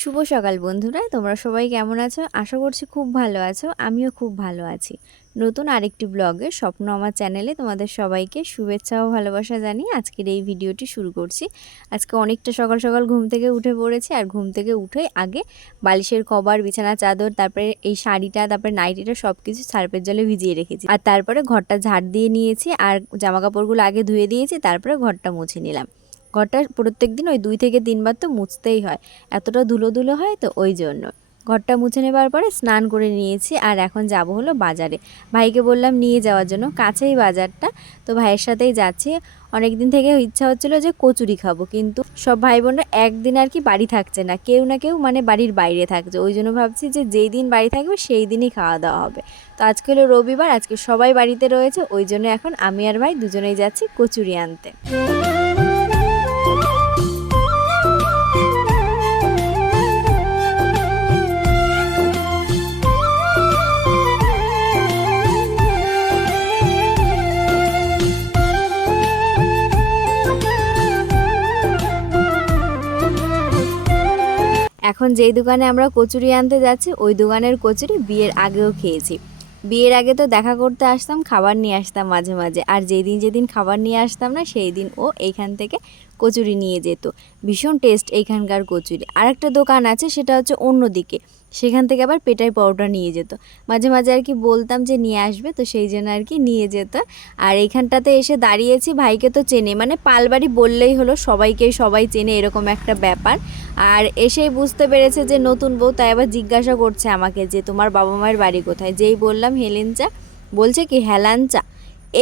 শুভ সকাল বন্ধুরা, তোমরা সবাই কেমন আছো? আশা করছি খুব ভালো আছো, আমিও খুব ভালো আছি। নতুন আরেকটি ব্লগে স্বপ্ন আমার চ্যানেলে তোমাদের সবাইকে শুভেচ্ছা ও ভালোবাসা জানিয়ে আজকের এই ভিডিওটি শুরু করছি। আজকে অনেকটা সকাল সকাল ঘুম থেকে উঠে পড়েছি আর ঘুম থেকে উঠে আগে বালিশের কভার বিছানা চাদর, তারপরে এই শাড়িটা, তারপরে নাইটিটা সব কিছু সার্পের জলে ভিজিয়ে রেখেছি। আর তারপরে ঘরটা ঝাড় দিয়ে নিয়েছি আর জামা কাপড়গুলো আগে ধুয়ে দিয়েছি, তারপরে ঘরটা মুছে নিলাম। ঘরটা প্রত্যেক দিন ওই দুই থেকে তিনবার তো মুছতেই হয়। এতটা ধুলো ধুলো হয় তো ওই জন্য। ঘরটা মুছে নেবার পরে স্নান করে নিয়েছি আর এখন যাব হলো বাজারে। ভাইকে বললাম নিয়ে যাওয়ার জন্য, কাছেই বাজারটা। তো ভাইয়ের সাথেই যাচ্ছি। অনেক দিন থেকে ইচ্ছা হচ্ছিল যে কচুরি খাব, কিন্তু সব ভাই বোনরা একদিন আর কি বাড়ি থাকছে না। কেউ না কেউ মানে বাড়ির বাইরে থাকছে। ওই জন্য ভাবছি যে যেই দিন বাড়ি থাকবে সেই দিনই খাওয়া দাওয়া হবে। তো আজকে হলো রবিবার, আজকে সবাই বাড়িতে রয়েছে। ওই জন্য এখন আমি আর ভাই দুজনেই যাচ্ছি কচুরি আনতে। এখন যেই দোকানে আমরা কচুরি আনতে যাচ্ছি, ওই দোকানের কচুরি বিয়ের আগেও খেয়েছি। বিয়ের আগে তো দেখা করতে আসতাম, খাবার নিয়ে আসতাম মাঝে মাঝে। আর যেই দিন যেদিন খাবার নিয়ে আসতাম না, সেই দিন ও এইখান থেকে কচুরি নিয়ে যেত। ভীষণ টেস্ট এইখানকার কচুরি। আরেকটা দোকান আছে, সেটা হচ্ছে অন্য দিকে সেখান থেকে আবার পেটাই পাউডার নিয়ে যেত। মাঝে মাঝে আর কি বলতাম যে নিয়ে আসবে, তো সেই জন্য আর কি নিয়ে যেত। আর এইখানটাতে এসে দাঁড়িয়েছি, ভাইকে তো চেনে। মানে পালবাড়ি বললেই হলো সবাইকেই সবাই চেনে এরকম একটা ব্যাপার। আর এসেই বুঝতে পেরেছে যে নতুন বউ, তাই আবার জিজ্ঞাসা করছে আমাকে যে তোমার বাবা মায়ের বাড়ি কোথায়? যেই বললাম হেলেঞ্চা বলছে কি হেলাঞ্চা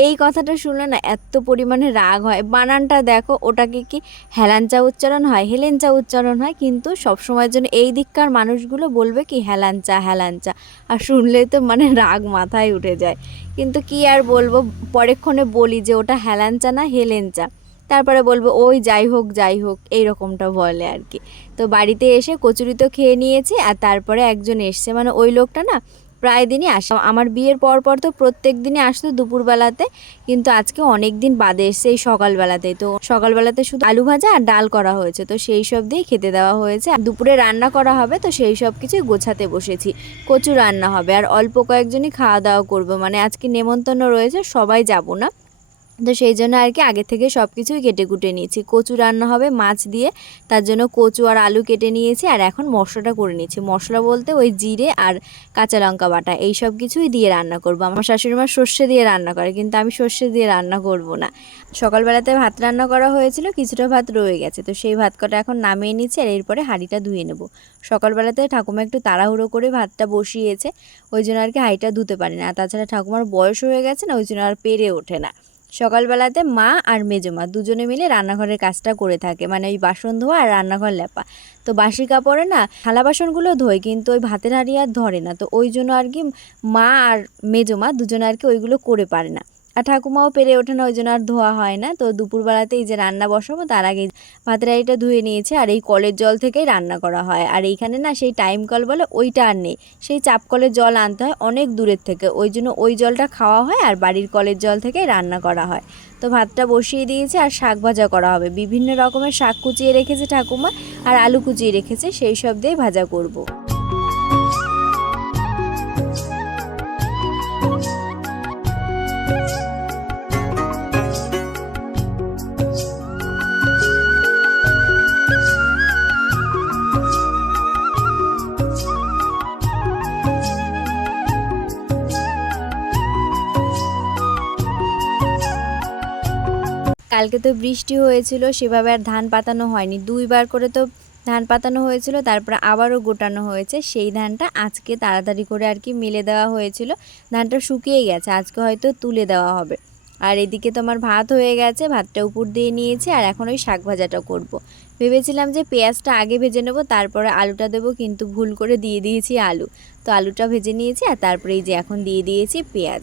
এই কথাটা শুনলে না এত পরিমাণে রাগ হয়। বানানটা দেখো, ওটাকে কি হেলাঞ্চা উচ্চারণ হয়? হেলেঞ্চা উচ্চারণ হয়, কিন্তু সবসময়ের জন্য এই দিককার মানুষগুলো বলবে কি হেলাঞ্চা হেলাঞ্চা আর শুনলে তো মানে রাগ মাথায় উঠে যায়। কিন্তু কি আর বলব, পরেক্ষণে বলি যে ওটা হেলাঞ্চা না হেলেঞ্চা তারপরে বলব, ওই যাই হোক যাই হোক। এই রকমটা বলে আর কি। তো বাড়িতে এসে কচুরি তো খেয়ে নিয়েছি, আর তারপরে একজন এসছে। মানে ওই লোকটা না প্রায় দিনই আসে। আমার বিয়ের পর পর তো প্রত্যেক দিনই আসতো দুপুরবেলাতে, কিন্তু আজকে অনেক দিন বাদে এসছে এই সকালবেলাতেই। তো সকালবেলাতে শুধু আলু ভাজা আর ডাল করা হয়েছে। তো সেই সব দিয়ে খেতে দেওয়া হয়েছে। দুপুরে রান্না করা হবে, তো সেই সব কিছু গোছাতে বসেছি। কচু রান্না হবে। আর অল্প কয়েকজনই খাওয়া দাওয়া করব। মানে আজকে নেমন্তন্ন রয়েছে, সবাই যাব না। তো সেই জন্য আর কি আগে থেকে সব কিছুই কেটে কুটে নিয়েছি। কচু রান্না হবে মাছ দিয়ে, তার জন্য কচু আর আলু কেটে নিয়েছি আর এখন মশলাটা করে নিয়েছি। মশলা বলতে ওই জিরে আর কাঁচা লঙ্কা বাটা, এই সব কিছুই দিয়ে রান্না করব। আমার শাশুড়ি মা সর্ষে দিয়ে রান্না করে, কিন্তু আমি সর্ষে দিয়ে রান্না করব না। সকালবেলাতে ভাত রান্না করা হয়েছিল, কিছুটা ভাত রয়ে গেছে, তো সেই ভাত কটা এখন নামিয়ে নিচ্ছি আর এরপরে হাঁড়িটা ধুয়ে নেব। সকালবেলাতে ঠাকুমা একটু তাড়াহুড়ো করে ভাতটা বসিয়েছে, ওই জন্য আর কি হাঁড়িটা ধুতে পারি না। তাছাড়া ঠাকুমার বয়স হয়ে গেছে না, ওই জন্য আর পেরে ওঠে না। সকালবেলাতে মা আর মেজো মা দুজনে মিলে রান্নাঘরের কাজটা করে থাকে মানে ওই বাসন ধোয়া আর রান্নাঘর লেপা। তো বাসি কাপড়ে না থালা বাসনগুলো ধোয়, কিন্তু ওই ভাতের হাঁড়ি আর ধরে না। তো ওই জন্য আর কি মা আর মেজো মা দুজনে আর কি ওইগুলো করে পারে না। আর ঠাকুমাও পেরে ওঠে না ওই জন্য আর ধোয়া হয় না। তো দুপুরবেলাতে এই যে রান্না বসাবো, তার আগে ভাতের হাঁড়িটা ধুয়ে নিয়েছে, আর এই কলের জল থেকেই রান্না করা হয়। আর এইখানে না সেই টাইম কল বলে ওইটা আর নেই, সেই চাপ কলের জল আনতে হয় অনেক দূরের থেকে। ওই জন্য ওই জলটা খাওয়া হয় আর বাড়ির কলের জল থেকেই রান্না করা হয়। তো ভাতটা বসিয়ে দিয়েছে আর শাক ভাজা করা হবে। বিভিন্ন রকমের শাক কুচিয়ে রেখেছে ঠাকুমা, আর আলু কুচিয়ে রেখেছে, সেই সব দিয়ে ভাজা করব। কালকে তো বৃষ্টি হয়েছিল, সেভাবে আর ধান পাতানো হয়নি। দুইবার করে তো ধান পাতানো হয়েছিল, তারপরে আবারও গোটানো হয়েছে। সেই ধানটা আজকে তাড়াতাড়ি করে আর কি মেলে দেওয়া হয়েছিল। ধানটা শুকিয়ে গেছে, আজকে হয়তো তুলে দেওয়া হবে। আর এদিকে তো আমার ভাত হয়ে গেছে, ভাতটা উপর দিয়ে নিয়েছি আর এখন ওই শাক ভাজাটা করব। ভেবেছিলাম যে পেঁয়াজটা আগে ভেজে নেব, তারপরে আলুটা দেবো, কিন্তু ভুল করে দিয়ে দিয়েছি আলু। তো আলুটা ভেজে নিয়েছি আর তারপরে এই যে এখন দিয়ে দিয়েছি পেঁয়াজ।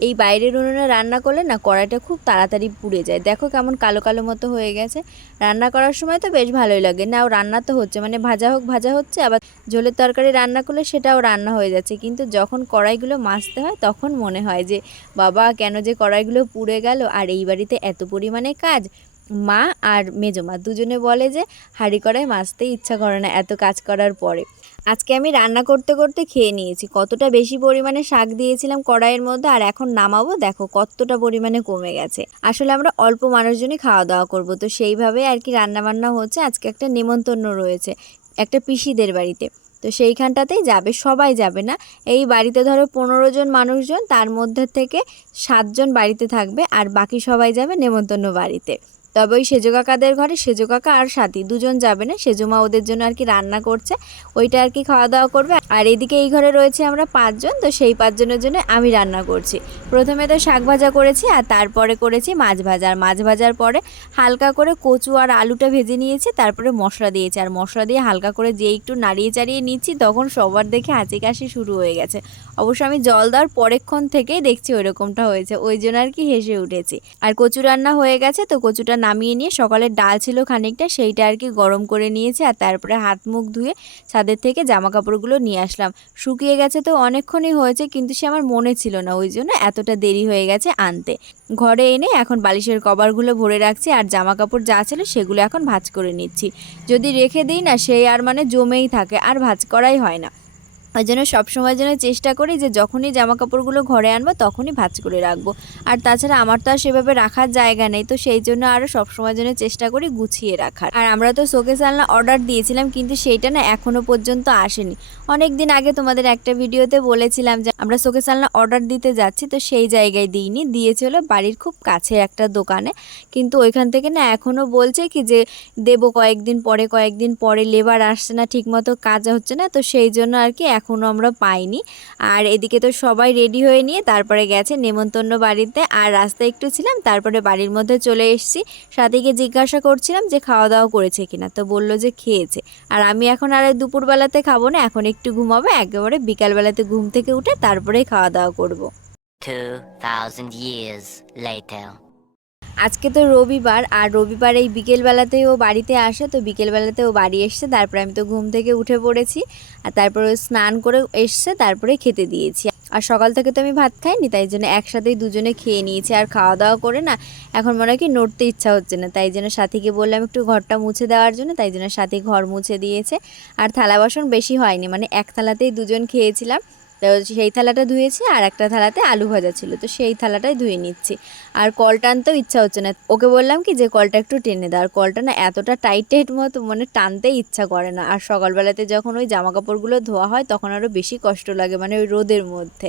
এই বাইরের উনুনে রান্না করলে না কড়াইটা খুব তাড়াতাড়ি পুড়ে যায়। দেখো কেমন কালো কালো মতো হয়ে গেছে। রান্না করার সময় তো বেশ ভালোই লাগে। নাও রান্না তো হচ্ছে মানে ভাজা হোক, ভাজা হচ্ছে, আবার ঝোলের তরকারি রান্না করলে সেটাও রান্না হয়ে যাচ্ছে। কিন্তু যখন কড়াইগুলো মাজতে হয়, তখন মনে হয় যে, বাবা, কেন যে কড়াইগুলো পুড়ে গেল, আর এই বাড়িতে এত পরিমাণে কাজ। মা আর মেজো মা দুজনে বলে যে, হাঁড়ি কড়াই মাজতেই ইচ্ছা করে না এত কাজ করার পরে। আজকে আমি রান্না করতে করতে খেয়ে নিয়েছি। কতটা বেশি পরিমাণে শাক দিয়েছিলাম কড়াইয়ের মধ্যে আর এখন নামাবো, দেখো কতটা পরিমাণে কমে গেছে। আসলে আমরা অল্প মানুষজনই খাওয়া দাওয়া করব, তো সেইভাবে আর কি রান্না বান্না হচ্ছে। আজকে একটা নেমন্তন্ন রয়েছে, একটা পিসিদের বাড়িতে। তো সেইখানটাতেই যাবে, সবাই যাবে না। এই বাড়িতে ধরো পনেরো জন মানুষজন, তার মধ্যে থেকে সাতজন বাড়িতে থাকবে আর বাকি সবাই যাবে নেমন্তন্ন বাড়িতে। তবে ওই সেজো কাকাদের ঘরে সেজো কাকা আর সাথী দুজন যাবে না। সেজো মা ওদের জন্য আর কি রান্না করছে। ওইটা আর কি খাওয়া দাওয়া করবে। আর এদিকে এই ঘরে রয়েছে আমরা পাঁচজন, তো সেই পাঁচজনের জন্য আমি রান্না করছি। প্রথমে তো শাক ভাজা করেছি আর তারপরে করেছি মাছ ভাজা। আর মাছ ভাজার পরে হালকা করে কচু আর আলুটা ভেজে নিয়েছি, তারপরে মশলা দিয়েছি। আর মশলা দিয়ে হালকা করে যে একটু নাড়িয়ে চাড়িয়ে নিচ্ছি, তখন সবার দেখে হাঁচি কাশি শুরু হয়ে গেছে। অবশ্য আমি জল দেওয়ার পরেক্ষণ থেকেই দেখছি ওইরকমটা হয়েছে। ওই জন্য আর কি হেসে উঠেছি। আর কচু রান্না হয়ে গেছে, তো কচুটা নামিয়ে নিয়ে সকালের ডাল ছিল খানিকটা, সেইটা আর কি গরম করে নিয়েছি আর তারপরে হাত মুখ ধুয়ে ছাদের থেকে জামা কাপড়গুলো নিয়ে আসলাম। শুকিয়ে গেছে তো অনেকক্ষণই হয়েছে, কিন্তু সে আমার মনে ছিল না ওই জন্য এতটা দেরি হয়ে গেছে আনতে। ঘরে এনে এখন বালিশের কভারগুলো ভরে রাখছি আর জামা কাপড় যা ছিল সেগুলো এখন ভাজ করে নিচ্ছি। যদি রেখে দিই না সেই আর মানে জমেই থাকে, আর ভাঁজ করাই হয় না। ওই জন্য সবসময় যেন চেষ্টা করি যে যখনই জামা কাপড়গুলো ঘরে আনব তখনই ভাঁজ করে রাখব। আর তাছাড়া আমার তো আর সেভাবে রাখার জায়গা নেই, তো সেই জন্য আরও সবসময় যেন চেষ্টা করি গুছিয়ে রাখার। আর আমরা তো শোকেস আলনা অর্ডার দিয়েছিলাম, কিন্তু সেইটা না এখনও পর্যন্ত আসেনি। অনেক দিন আগে তোমাদের একটা ভিডিওতে বলেছিলাম যে আমরা শোকেস আলনা অর্ডার দিতে যাচ্ছি, তো সেই জায়গায় দিইনি, দিয়েছিল বাড়ির খুব কাছে একটা দোকানে। কিন্তু ওইখান থেকে না এখনও বলছে কি যে দেবো কয়েকদিন পরে কয়েকদিন পরে লেবার আসছে না, ঠিকমতো কাজ হচ্ছে না, তো সেই জন্য আর কি এখনও আমরা পাইনি। আর এদিকে তো সবাই রেডি হয়ে নিয়ে তারপরে গেছে নেমন্তন্ন বাড়িতে। আর রাস্তায় একটু ছিলাম তারপরে বাড়ির মধ্যে চলে এসেছি। সাথীকে জিজ্ঞাসা করছিলাম যে খাওয়া দাওয়া করেছে কিনা তো বলল যে খেয়েছে। আর আমি এখন আর দুপুরবেলাতে খাব না এখন একটু ঘুমাবো একেবারে বিকালবেলাতে ঘুম থেকে উঠে তারপরেই খাওয়া দাওয়া করব। 2,000 years later. আজকে তো রবিবার, আর রবিবার এই বিকেলবেলাতেই ও বাড়িতে আসে, তো বিকেলবেলাতে ও বাড়ি এসছে, তারপরে আমি তো ঘুম থেকে উঠে পড়েছি, আর তারপরে স্নান করে এসছে, তারপরে খেতে দিয়েছি। আর সকাল থেকে তো আমি ভাত খাইনি, তাই জন্য একসাথেই দুজনে খেয়ে নিয়েছি, আর খাওয়া দাওয়া করে না, এখন মনে হয় কি নড়তে ইচ্ছা হচ্ছে না, তাই জন্য সাথীকে বললাম একটু ঘরটা মুছে দেওয়ার জন্য, তাই জন্য সাথী ঘর মুছে দিয়েছে, আর থালা বাসন বেশি হয়নি মানে এক থালাতেই দুজন খেয়েছিলাম তো সেই থালাটা ধুয়েছি আর একটা থালাতে আলু ভাজা ছিল, তো সেই থালাটাই ধুয়ে নিচ্ছি। আর কল টানতেও ইচ্ছা হচ্ছে না। ওকে বললাম কি যে কলটা একটু টেনে দাও, আর কলটা না এতটা টাইট টাইট মতো মানে টানতেই ইচ্ছা করে না। আর সকালবেলাতে যখন ওই জামা কাপড়গুলো ধোয়া হয় তখন আরও বেশি কষ্ট লাগে মানে ওই রোদের মধ্যে।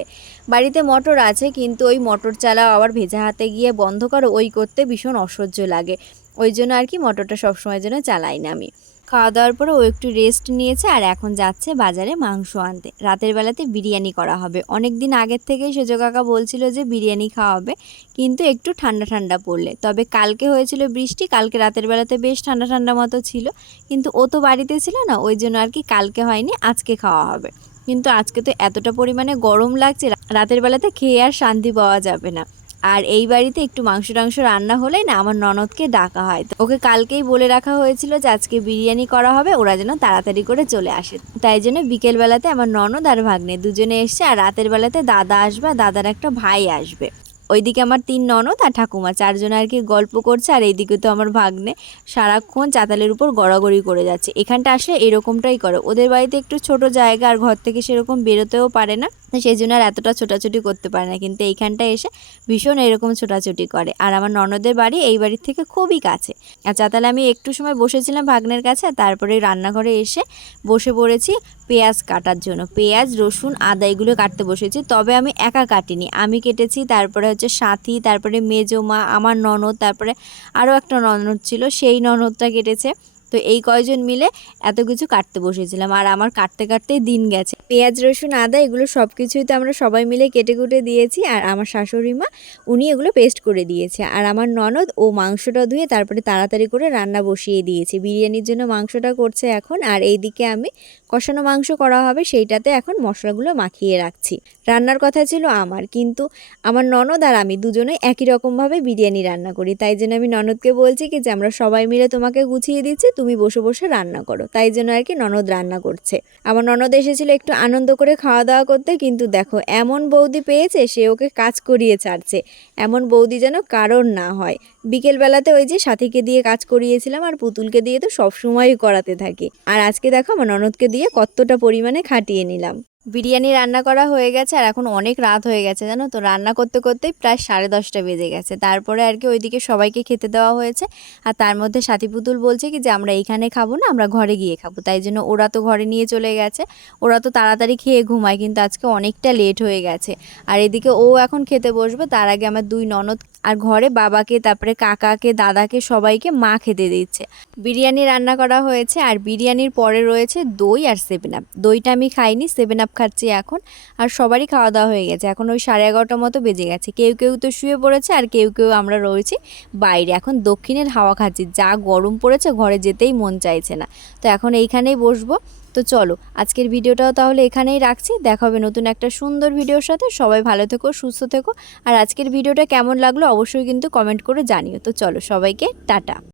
বাড়িতে মোটর আছে কিন্তু ওই মোটর চালাও আবার ভেজা হাতে গিয়ে বন্ধ করো, ওই করতে ভীষণ অসহ্য লাগে। ওই জন্য আর কি মোটরটা সবসময় জন্য চালাই না আমি। খাওয়া দাওয়ার পরে ও একটু রেস্ট নিয়েছে আর এখন যাচ্ছে বাজারে মাংস আনতে। রাতের বেলাতে বিরিয়ানি করা হবে। অনেক দিন আগের থেকেই সেজো কাকা বলছিল যে বিরিয়ানি খাওয়া হবে, কিন্তু একটু ঠান্ডা ঠান্ডা পড়লে। তবে কালকে হয়েছিল বৃষ্টি, কালকে রাতের বেলাতে বেশ ঠান্ডা ঠান্ডা মতো ছিল, কিন্তু ও তো বাড়িতে ছিল না, ওই জন্য আর কি কালকে হয়নি, আজকে খাওয়া হবে। কিন্তু আজকে তো এতটা পরিমাণে গরম লাগছে, রাতের বেলাতে খেয়ে আর শান্তি পাওয়া যাবে না। আর এই বাড়িতে একটু মাংস টাংস রান্না হলেই না আমার ননদকে ডাকা হয়। ওকে কালকেই বলে রাখা হয়েছিল যে আজকে বিরিয়ানি করা হবে, ওরা যেন তাড়াতাড়ি করে চলে আসে। তাই জন্য বিকেলবেলাতে আমার ননদ আর ভাগ্নে দুজনে এসছে আর রাতের বেলাতে দাদা আসবে আর দাদার একটা ভাই আসবে। ওইদিকে আমার তিন ননদ আর ঠাকুমা, চারজন আর কি গল্প করছে আর এইদিকে তো আমার ভাগ্নে সারাক্ষণ চাতালের উপর গড়াগড়ি করে যাচ্ছে। এখানটা আসলে এরকমটাই করে। ওদের বাড়িতে একটু ছোট জায়গা আর ঘর থেকে সেরকম বেরোতেও পারে না। সেই জন্য আর এতটা ছোটাছুটি করতে পারে না। কিন্তু এইখানটায় এসে ভীষণ এরকম ছোটাছুটি করে। আর আমার ননদের বাড়ি এই বাড়ির থেকে খুবই কাছে। আর চাতালে আমি একটু সময় বসেছিলাম ভাগ্নের কাছে তারপরে রান্নাঘরে এসে বসে পড়েছি পেঁয়াজ কাটার জন্য। পেঁয়াজ, রসুন, আদা এগুলো কাটতে বসেছি, তবে আমি একা কাটিনি। আমি কেটেছি, তারপরে হচ্ছে সাথী, তারপরে মেজো মা, আমার ননদ, তারপরে আরও একটা ননদ ছিল, সেই ননদটা কেটেছে। তো এই কয়জন মিলে এত কিছু কাটতে বসেছিলাম। আর আমার কাটতে কাটতেই দিন গেছে। পেঁয়াজ, রসুন, আদা, এগুলো সব কিছুই তো আমরা সবাই মিলে কেটে কুটে দিয়েছি। আর আমার শাশুড়ি মা, উনি এগুলো পেস্ট করে দিয়েছে। আর আমার ননদ ও মাংসটা ধুয়ে তারপরে তাড়াতাড়ি করে রান্না বসিয়ে দিয়েছে। বিরিয়ানির জন্য মাংসটা করছে এখন। আর এইদিকে আমি কষানো মাংস করা হবে, সেইটাতে এখন মশলাগুলো মাখিয়ে রাখছি। রান্নার কথা ছিল আমার, কিন্তু আমার ননদ আর আমি দুজনেই একই রকমভাবে বিরিয়ানি রান্না করি। তাই জন্য আমি ননদকে বলছি কি যে, আমরা সবাই মিলে তোমাকে গুছিয়ে দিচ্ছি, তুমি বসে বসে রান্না করো। তাই জন্য আর কি ননদ রান্না করছে। আমার ননদ এসেছিল একটু আনন্দ করে খাওয়া দাওয়া করতে, কিন্তু দেখো, এমন বৌদি পেয়েছে, সে ওকে কাজ করিয়ে ছাড়ছে। এমন বৌদি যেন কারোর না হয়। বিকেলবেলাতে ওই যে সাথীকে দিয়ে কাজ করিয়েছিলাম, আর পুতুলকে দিয়ে তো সবসময়ই করাতে থাকি। আর আজকে দেখো, আমার ননদকে দিয়ে কতটা পরিমাণে খাটিয়ে নিলাম। বিরিয়ানি রান্না করা হয়ে গেছে আর এখন অনেক রাত হয়ে গেছে, জানো তো? রান্না করতে করতেই প্রায় সাড়ে দশটা বেজে গেছে। তারপরে আর কি ওইদিকে সবাইকে খেতে দেওয়া হয়েছে আর তার মধ্যে সাথী পুতুল বলছে কি যে, আমরা এইখানে খাব না, আমরা ঘরে গিয়ে খাব। তাই জন্য ওরা তো ঘরে নিয়ে চলে গেছে। ওরা তো তাড়াতাড়ি খেয়ে ঘুমায়, কিন্তু আজকে অনেকটা লেট হয়ে গেছে। আর এদিকে ও এখন খেতে বসবে, তার আগে আমার দুই ননদ আর ঘরে বাবাকে, তারপরে কাকাকে, দাদাকে, সবাইকে মা খেতে দিচ্ছে। বিরিয়ানি রান্না করা হয়েছে আর বিরিয়ানির পরে রয়েছে দই আর সেভেন আপ। দইটা আমি খাইনি, সেভেন আপ খাচ্ছি এখন, আর সবারই খাওয়া দাওয়া হয়ে গেছে। এখন ওই সাড়ে এগারোটার মতো বেজে গেছে। কেউ কেউ তো শুয়ে পড়েছে আর কেউ কেউ আমরা রয়েছি বাইরে। এখন দক্ষিণের হাওয়া খাচ্ছি। যা গরম পড়েছে ঘরে যেতেই মন চাইছে না। তো এখন এইখানেই বসবো। তো চলো, আজকের ভিডিওটাও তাহলে এখানেই রাখছি। দেখা হবে নতুন একটা সুন্দর ভিডিওর সাথে। সবাই ভালো থেকো, সুস্থ থেকো। আর আজকের ভিডিওটা কেমন লাগল অবশ্যই কিন্তু কমেন্ট করে জানিও। তো চলো সবাইকে টাটা।